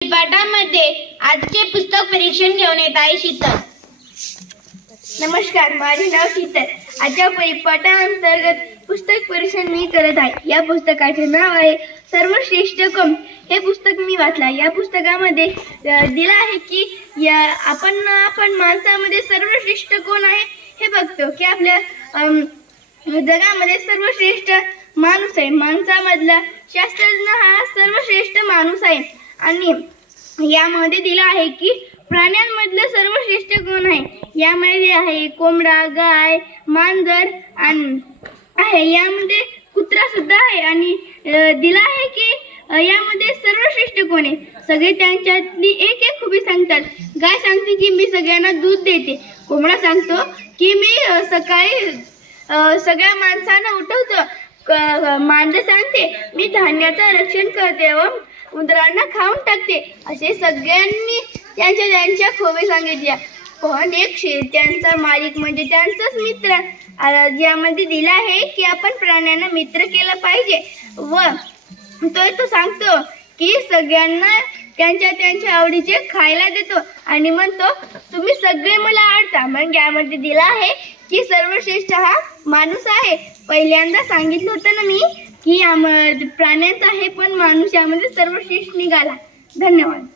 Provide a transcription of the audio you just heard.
पाठामध्ये आजचे पुस्तक परीक्षण घेऊन येत आहे शीतल. नमस्कार माझे नाव शीतल. आजच्या परिपाठांतर्गत पुस्तक परीक्षण मी करत आहे. या पुस्तकाचे नाव आहे सर्वश्रेष्ठ कम. हे पुस्तक मी वाचला. या पुस्तकामध्ये दिलं आहे की या आपण आपण माणसामध्ये सर्वश्रेष्ठ कोण आहे हे बघतो. की आपल्या जगामध्ये सर्वश्रेष्ठ माणूस आहे. माणसामधला शास्त्रज्ञ हा सर्वश्रेष्ठ माणूस आहे. आणि यामध्ये दिलं आहे की प्राण्यांमधलं सर्वश्रेष्ठ कोण आहे. यामध्ये आहे कोंबडा गाय मांजर आणि आहे. यामध्ये कुत्रा सुद्धा आहे आणि दिला आहे की यामध्ये सर्वश्रेष्ठ कोण आहे? सगळे त्यांच्यातली एक एक खुबी सांगतात. गाय सांगते की मी सगळ्यांना दूध देते. कोंबडा सांगतो की मी सकाळी सगळ्या माणसांना उठवतो. क- मांजर सांगते मी धान्याचं रक्षण करते व उंदरांना खाऊन टाकते. असे सगळ्यांनी त्यांच्या त्यांच्या खोबे सांगितल्या. पण एक शे त्यांचा मालिक म्हणजे त्यांचाच मित्र. ज्यामध्ये दिला आहे की आपण प्राण्यांना मित्र केलं पाहिजे. व तो तो सांगतो की सगळ्यांना त्यांच्या त्यांच्या आवडीचे खायला देतो. आणि म्हणतो तुम्ही सगळे मला आवडता. मग यामध्ये दिला आहे की सर्वश्रेष्ठ हा माणूस आहे. पहिल्यांदा सांगितलं होतं ना मी ही आम प्राण्यांचा आहे पण माणूस यामध्ये सर्वश्रेष्ठ निघाला. धन्यवाद.